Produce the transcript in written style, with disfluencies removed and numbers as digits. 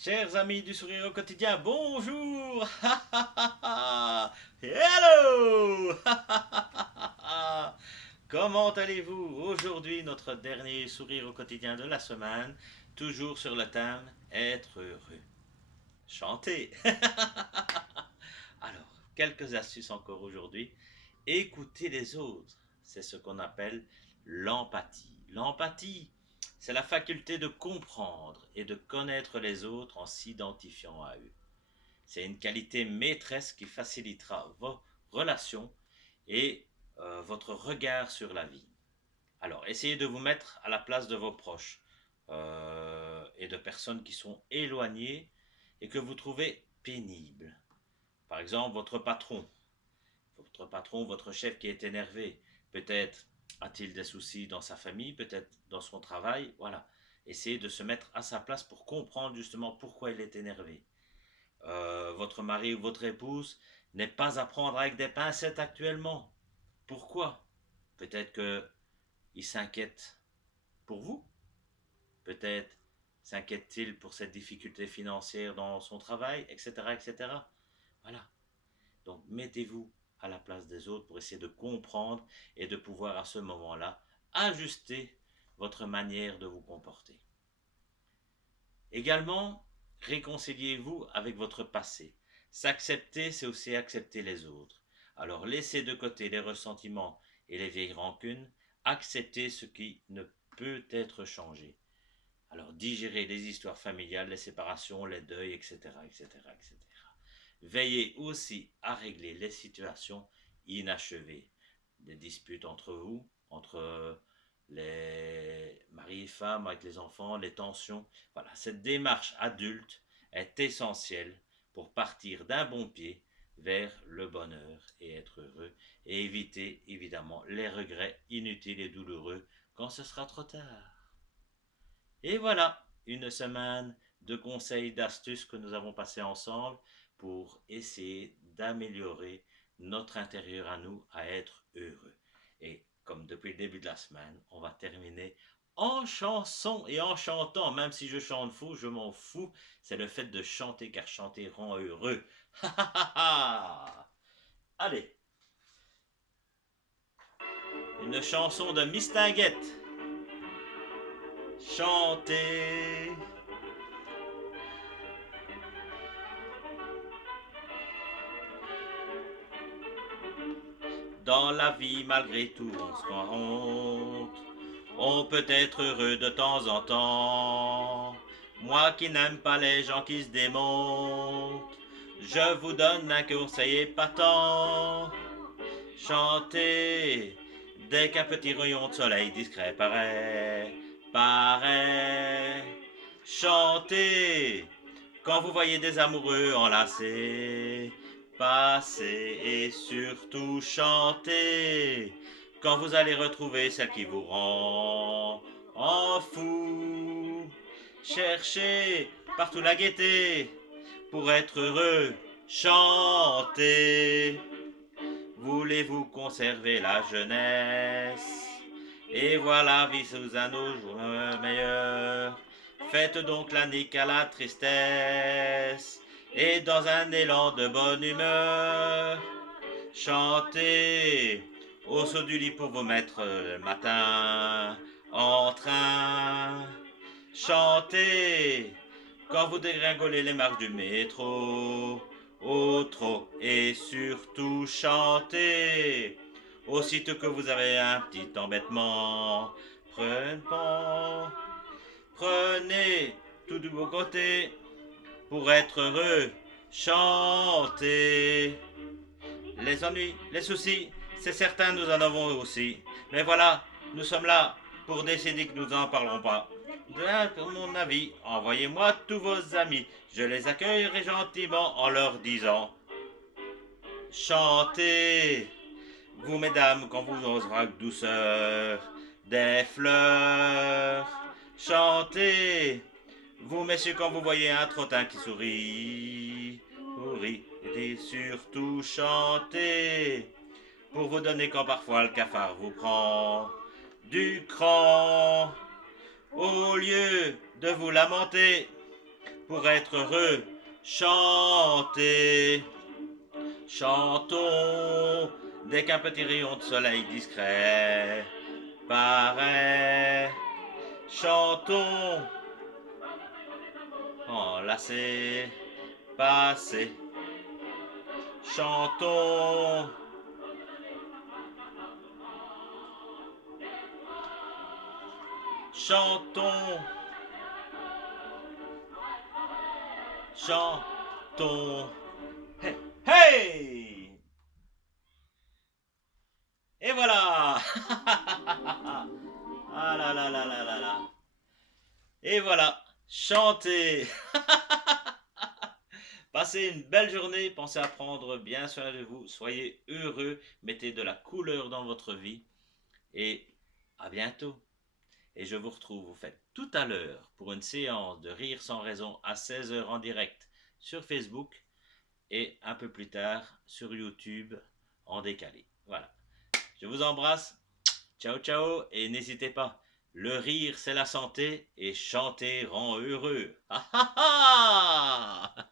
Chers amis du sourire au quotidien, bonjour. Hello. Comment allez-vous? Aujourd'hui, notre dernier sourire au quotidien de la semaine, toujours sur le thème être heureux. Chanter. Alors, quelques astuces encore aujourd'hui. Écouter les autres, c'est ce qu'on appelle l'empathie. L'empathie, c'est la faculté de comprendre et de connaître les autres en s'identifiant à eux. C'est une qualité maîtresse qui facilitera vos relations et votre regard sur la vie. Alors, essayez de vous mettre à la place de vos proches et de personnes qui sont éloignées et que vous trouvez pénibles. Par exemple, votre chef qui est énervé. Peut-être a-t-il des soucis dans sa famille, peut-être dans son travail. Voilà. Essayez de se mettre à sa place pour comprendre justement pourquoi il est énervé. Votre mari ou votre épouse n'est pas à prendre avec des pincettes actuellement. Pourquoi? Peut-être qu'il s'inquiète pour vous. Peut-être s'inquiète-t-il pour cette difficulté financière dans son travail, etc., etc. Voilà. Donc mettez-vous à la place des autres pour essayer de comprendre et de pouvoir à ce moment-là ajuster votre manière de vous comporter. Également, réconciliez-vous avec votre passé. S'accepter, c'est aussi accepter les autres. Alors laissez de côté les ressentiments et les vieilles rancunes, acceptez ce qui ne peut être changé. Alors digérez les histoires familiales, les séparations, les deuils, etc., etc., etc. Veillez aussi à régler les situations inachevées, des disputes entre vous, entre les maris et femmes, avec les enfants, les tensions. Voilà, cette démarche adulte est essentielle pour partir d'un bon pied vers le bonheur et être heureux et éviter évidemment les regrets inutiles et douloureux quand ce sera trop tard. Et voilà, une semaine de conseils, d'astuces que nous avons passé ensemble pour essayer d'améliorer notre intérieur à nous, à être heureux. Et comme depuis le début de la semaine, on va terminer en chanson et en chantant, même si je chante fou, je m'en fous. C'est le fait de chanter car chanter rend heureux. Allez, une chanson de Mistinguette. Chanter. Dans la vie, malgré tout, on se rend compte. On peut être heureux de temps en temps. Moi qui n'aime pas les gens qui se démontent, je vous donne un conseil épatant. Chantez dès qu'un petit rayon de soleil discret paraît. Chantez quand vous voyez des amoureux enlacés passer et surtout chanter quand vous allez retrouver celle qui vous rend en fou. Cherchez partout la gaieté pour être heureux, chantez. Voulez-vous conserver la jeunesse et voilà vie sous un autre jour meilleur. Faites donc la nique à la tristesse et dans un élan de bonne humeur, chantez au saut du lit pour vous mettre le matin en train. Chantez quand vous dégringolez les marches du métro, au trot et surtout chantez aussitôt que vous avez un petit embêtement. Prenez tout du beau côté pour être heureux, chantez. Les ennuis, les soucis, c'est certain, nous en avons aussi. Mais voilà, nous sommes là pour décider que nous n'en parlerons pas. De mon avis, envoyez-moi tous vos amis. Je les accueillerai gentiment en leur disant chantez. Vous, mesdames, quand vous oserez avec douceur des fleurs, chantez. Vous, messieurs, quand vous voyez un trottin qui sourit, et surtout chantez, pour vous donner quand parfois le cafard vous prend du cran. Au lieu de vous lamenter, pour être heureux. Chantez, chantons, dès qu'un petit rayon de soleil discret paraît. Chantons, enlacés, passés. Chantons, chantons, chantons. Hey, hey! Et voilà! Ah là là là là là là. Et voilà, chantez! Passez une belle journée, pensez à prendre bien soin de vous, soyez heureux, mettez de la couleur dans votre vie et à bientôt. Et je vous retrouve, vous faites tout à l'heure pour une séance de rire sans raison à 16 heures en direct sur Facebook et un peu plus tard sur YouTube en décalé. Voilà. Je vous embrasse. Ciao ciao et n'hésitez pas. Le rire c'est la santé et chanter rend heureux. Ah ah ah